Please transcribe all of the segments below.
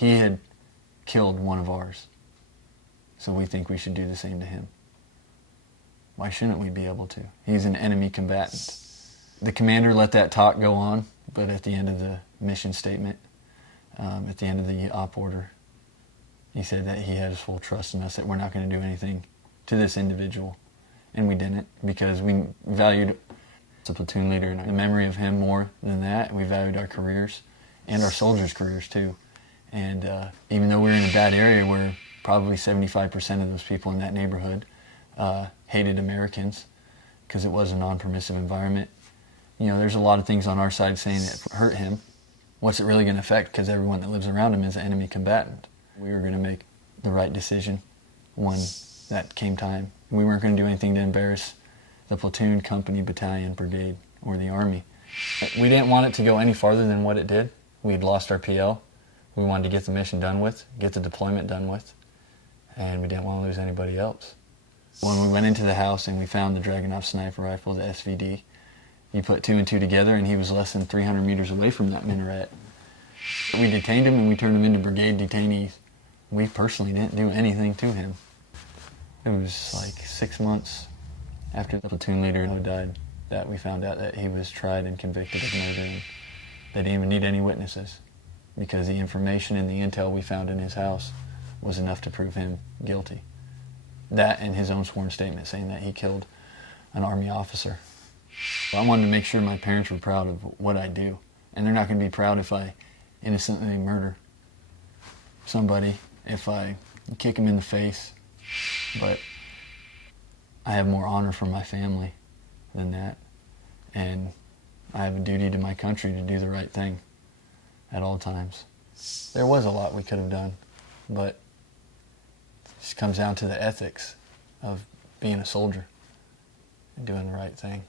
He had killed one of ours, so we think we should do the same to him. Why shouldn't we be able to? He's an enemy combatant. The commander let that talk go on, but at the end of the mission statement, at the end of the op order, he said that he had his full trust in us, that we're not going to do anything to this individual. And we didn't, because we valued the platoon leader and the memory of him more than that. We valued our careers and our soldiers' careers too. And even though we were in a bad area where probably 75% of those people in that neighborhood hated Americans because it was a non-permissive environment, you know, there's a lot of things on our side saying that hurt him. What's it really going to affect? Because everyone that lives around him is an enemy combatant. We were going to make the right decision when that came time. We weren't going to do anything to embarrass the platoon, company, battalion, brigade, or the Army. We didn't want it to go any farther than what it did. We'd lost our PL. We wanted to get the mission done with, get the deployment done with, and we didn't want to lose anybody else. When we went into the house and we found the Dragunov sniper rifle, the SVD, you put two and two together and he was less than 300 meters away from that minaret. We detained him and we turned him into brigade detainees. We personally didn't do anything to him. It was like 6 months after the platoon leader died that we found out that he was tried and convicted of murder, and they didn't even need any witnesses because the information and the intel we found in his house was enough to prove him guilty. That and his own sworn statement saying that he killed an Army officer. I wanted to make sure my parents were proud of what I do, and they're not going to be proud if I innocently murder somebody, if I kick him in the face, but I have more honor for my family than that, and I have a duty to my country to do the right thing at all times. There was a lot we could have done, but it just comes down to the ethics of being a soldier and doing the right thing.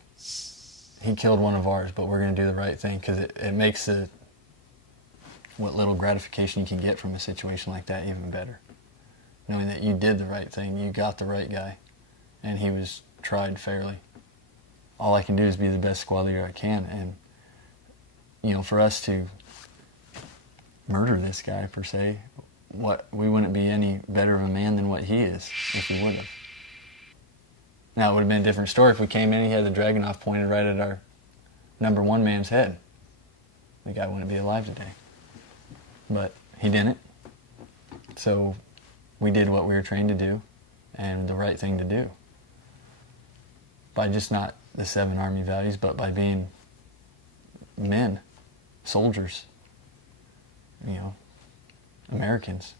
He killed one of ours, but we're going to do the right thing because it makes what little gratification you can get from a situation like that even better. Knowing that you did the right thing, you got the right guy, and he was tried fairly. All I can do is be the best squad leader I can, and you know, for us to murder this guy per se, we wouldn't be any better of a man than what he is if we would have. Now, it would have been a different story if we came in and he had the Dragunov pointed right at our number one man's head. The guy wouldn't be alive today. But he didn't. So we did what we were trained to do and the right thing to do. By just not the 7 Army values, but by being men, soldiers, you know, Americans.